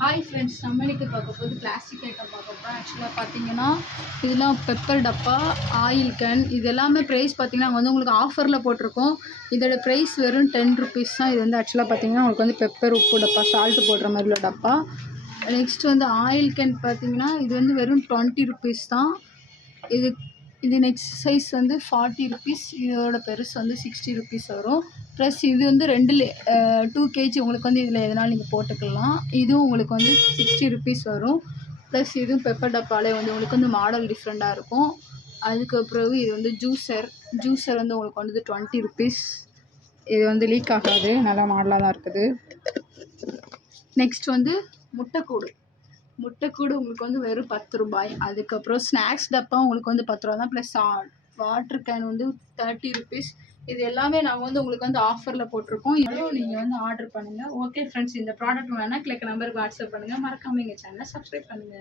Hi friends, நம்ம இன்னைக்கு பார்க்க போது பிளாஸ்டிக் ஐட்டம் பார்க்க போகிறோம். ஆக்சுவலாக பார்த்தீங்கன்னா இதெல்லாம் பெப்பர் டப்பா, ஆயில் கேன், இது எல்லாமே ப்ரைஸ் பார்த்தீங்கன்னா வந்து உங்களுக்கு ஆஃபரில் போட்டிருக்கோம். இதோட ப்ரைஸ் வெறும் 10 ருபீஸ் தான். இது வந்து ஆக்சுவலாக பார்த்தீங்கன்னா உங்களுக்கு வந்து பெப்பர், உப்பு டப்பா, சால்ட்டு போடுற மாதிரி உள்ள டப்பா. நெக்ஸ்ட் வந்து ஆயில் கேன் பார்த்தீங்கன்னா இது வந்து வெறும் 20 ருபீஸ் தான். இது இது நெக்ஸ்ட் சைஸ் வந்து 40 ருபீஸ். இதோட பெருசு வந்து 60 ருபீஸ் வரும். ப்ளஸ் இது வந்து 2 கேஜி உங்களுக்கு வந்து இதில் எதனாலும் நீங்கள் போட்டுக்கலாம். இதுவும் உங்களுக்கு வந்து 60 ருபீஸ் வரும். ப்ளஸ் இதுவும் பெப்பர் டப்பாலே வந்து உங்களுக்கு வந்து மாடல் டிஃப்ரெண்ட்டாக இருக்கும். அதுக்கப்புறம் இது வந்து ஜூஸர் வந்து உங்களுக்கு வந்து 20 ருபீஸ். இது வந்து லீக் ஆகாது, நல்லா மாடலாக தான் இருக்குது. நெக்ஸ்ட் வந்து முட்டைக்கூடு உங்களுக்கு வந்து வெறும் 10 ரூபாய். அதுக்கப்புறம் ஸ்நாக்ஸ் டப்பா உங்களுக்கு வந்து 10 ரூபா தான். ப்ளஸ் வாட்டர் கேன் வந்து 30 ருபீஸ். இது எல்லாமே நாங்கள் வந்து உங்களுக்கு வந்து ஆஃபரில் போட்டிருக்கோம். இதுவும் நீங்கள் வந்து ஆர்டர் பண்ணுங்கள். ஓகே ஃப்ரெண்ட்ஸ், இந்த ப்ராடக்ட் வேணால் கிளிக் நம்பருக்கு வாட்ஸ்அப் பண்ணுங்கள். மறக்காமல் எங்கள் சேனலை சப்ஸ்கிரைப் பண்ணுங்கள்.